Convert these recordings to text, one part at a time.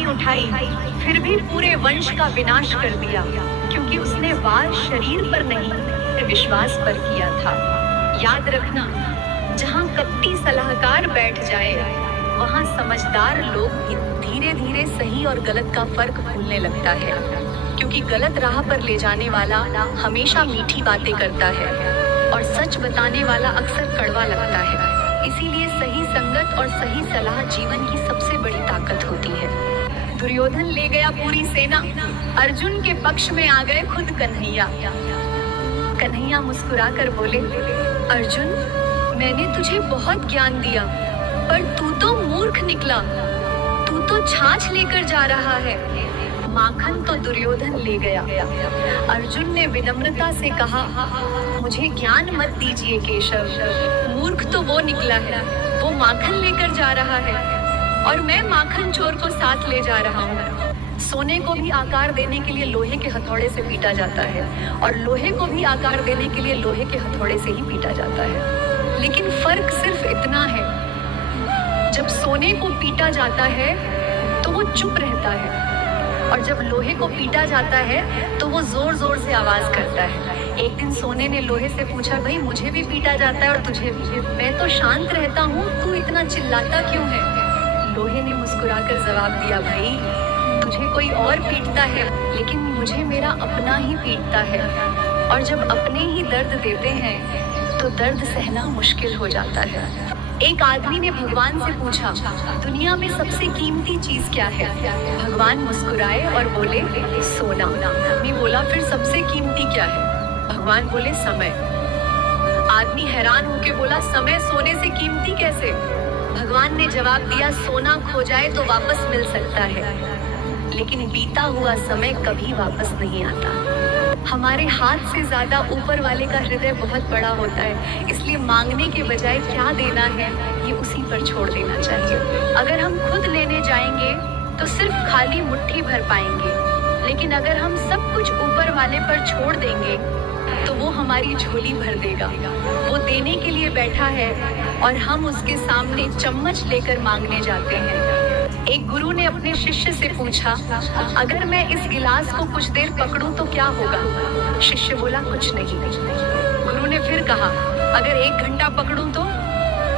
नहीं उठाई, फिर भी पूरे वंश का विनाश कर दिया, क्योंकि उसने वार शरीर पर नहीं विश्वास पर किया था। याद रखना, जहाँ कपटी सलाहकार बैठ जाए, वहाँ समझदार लोग धीरे धीरे सही और गलत का फर्क भूलने लगता है, क्योंकि गलत राह पर ले जाने वाला हमेशा मीठी बातें करता है और सच बताने वाला अक्सर कड़वा लगता है। इसीलिए सही संगत और सही सलाह जीवन की सबसे बड़ी ताकत होती है। दुर्योधन ले गया पूरी सेना, अर्जुन के पक्ष में आ गए खुद कन्हैया। कन्हैया मुस्कुराकर बोले, अर्जुन, मैंने तुझे बहुत ज्ञान दिया, पर तू तो मूर्ख निकला। तू तो छाछ लेकर जा रहा है। माखन तो दुर्योधन ले गया। अर्जुन ने विनम्रता से कहा, मुझे ज्ञान मत दीजिए केशव, मूर्ख तो वो निकला है, वो माखन लेकर जा रहा है और मैं माखन चोर को साथ ले जा रहा हूँ। सोने को भी आकार देने के लिए लोहे के हथौड़े से पीटा जाता है और लोहे को भी आकार देने के लिए लोहे के हथौड़े से ही पीटा जाता है। लेकिन फर्क सिर्फ इतना है, जब सोने को पीटा जाता है तो वो चुप रहता है और जब लोहे को पीटा जाता है तो वो जोर जोर से आवाज करता है। एक दिन सोने ने लोहे से पूछा, भाई मुझे भी पीटा जाता है और तुझे भी? मैं तो शांत रहता हूँ, तू इतना चिल्लाता क्यों है? लोहे ने मुस्कुराकर जवाब दिया, भाई तुझे कोई और पीटता है, लेकिन मुझे मेरा अपना ही पीटता है, और जब अपने ही दर्द देते हैं तो दर्द सहना मुश्किल हो जाता है। एक आदमी ने भगवान से पूछा, दुनिया में सबसे कीमती चीज क्या है? भगवान मुस्कुराए और बोले, सोना। आदमी बोला, फिर सबसे कीमती क्या है? भगवान बोले, समय। आदमी हैरान होकर बोला, समय सोने से कीमती कैसे? भगवान ने जवाब दिया, सोना खो जाए तो वापस मिल सकता है, लेकिन बीता हुआ समय कभी वापस नहीं आता। हमारे हाथ से ज्यादा ऊपर वाले का हृदय बहुत बड़ा होता है, इसलिए मांगने के बजाय क्या देना है ये उसी पर छोड़ देना चाहिए। अगर हम खुद लेने जाएंगे तो सिर्फ खाली मुट्ठी भर पाएंगे, लेकिन अगर हम सब कुछ ऊपर वाले पर छोड़ देंगे तो वो हमारी झोली भर देगा। वो देने के लिए बैठा है और हम उसके सामने चम्मच लेकर मांगने जाते हैं। एक गुरु ने अपने शिष्य से पूछा, अगर मैं इस गिलास को कुछ देर पकड़ूं तो क्या होगा? शिष्य बोला, कुछ नहीं। गुरु ने फिर कहा, अगर 1 घंटा पकड़ूं तो?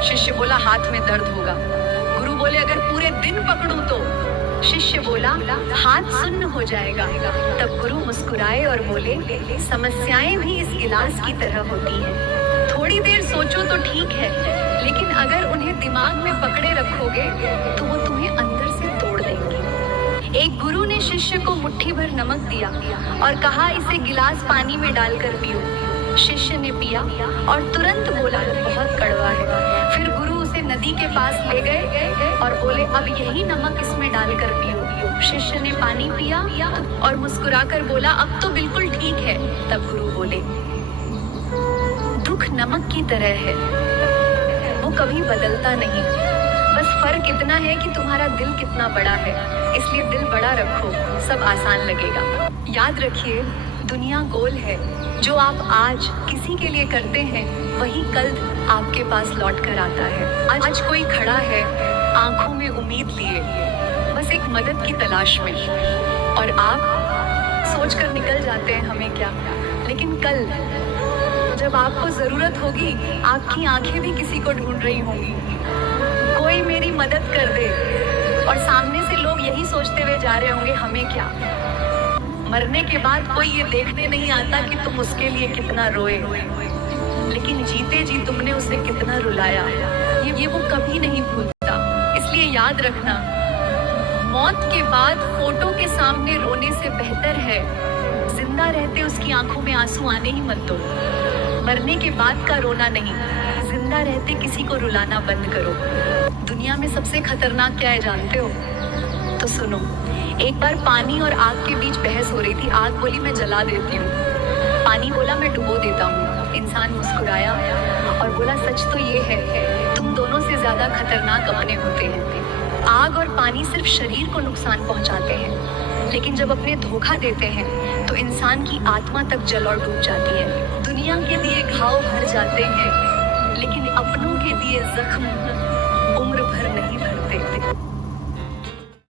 शिष्य बोला, हाथ में दर्द होगा। गुरु बोले, अगर पूरे दिन पकड़ूं तो? शिष्य बोला, हाथ सुन्न हो जाएगा। तब गुरु मुस्कुराए और बोले, समस्याएं भी इस गिलास की तरह होती हैं। थोड़ी देर सोचो तो ठीक है, लेकिन अगर उन्हें दिमाग में पकड़े रखोगे तो वो तुम्हें अंदर से तोड़ देंगे। एक गुरु ने शिष्य को मुट्ठी भर नमक दिया और कहा, इसे गिलास पानी में डालकर पियो। शिष्य ने पिया और तुरंत बोला, बहुत कड़वा है। फिर गुरु उसे नदी के पास ले गए और बोले, अब यही नमक इसमें डालकर पियो। शिष्य ने पानी पिया और मुस्कुराकर बोला, अब तो बिल्कुल ठीक है। तब गुरु बोले, दुख नमक की तरह है, वो कभी बदलता नहीं, बस फर्क इतना है कि तुम्हारा दिल कितना बड़ा है, इसलिए दिल बड़ा रखो, सब आसान लगेगा। याद रखिए, दुनिया गोल है, जो आप आज किसी के लिए करते हैं वही कल आपके पास लौट कर आता है। आज कोई खड़ा है आंखों में उम्मीद लिए, बस एक मदद की तलाश में, और आप सोचकर निकल जाते हैं हमें क्या, लेकिन कल जब आपको जरूरत होगी आपकी आंखें भी किसी को ढूंढ रही होंगी, कोई मेरी मदद कर दे, और सामने से लोग यही सोचते हुए जा रहे होंगे, हमें क्या। मरने के बाद कोई ये देखने नहीं आता कि तुम उसके लिए कितना रोए, लेकिन जीते जी तुमने उसे कितना रुलाया, ये वो कभी नहीं भूलता। इसलिए याद रखना, मौत के बाद फोटो के सामने रोने से बेहतर है जिंदा रहते उसकी आंखों में आंसू आने ही मत दो। मरने के बाद का रोना नहीं, जिंदा रहते किसी को रुलाना बंद करो। दुनिया में सबसे खतरनाक क्या है जानते हो? तो सुनो, एक बार पानी और आग के बीच बहस हो रही थी। आग बोली, मैं जला देती हूँ। पानी बोला, मैं डुबो देता हूँ। इंसान मुस्कुराया और बोला, सच तो ये है, तुम दोनों से ज्यादा खतरनाक अपने होते हैं। आग और पानी सिर्फ शरीर को नुकसान पहुंचाते हैं, लेकिन जब अपने धोखा देते हैं तो इंसान की आत्मा तक जल और डूब जाती है। दुनिया के दिए घाव भर जाते हैं, लेकिन अपनों के दिए जख्म उम्र भर नहीं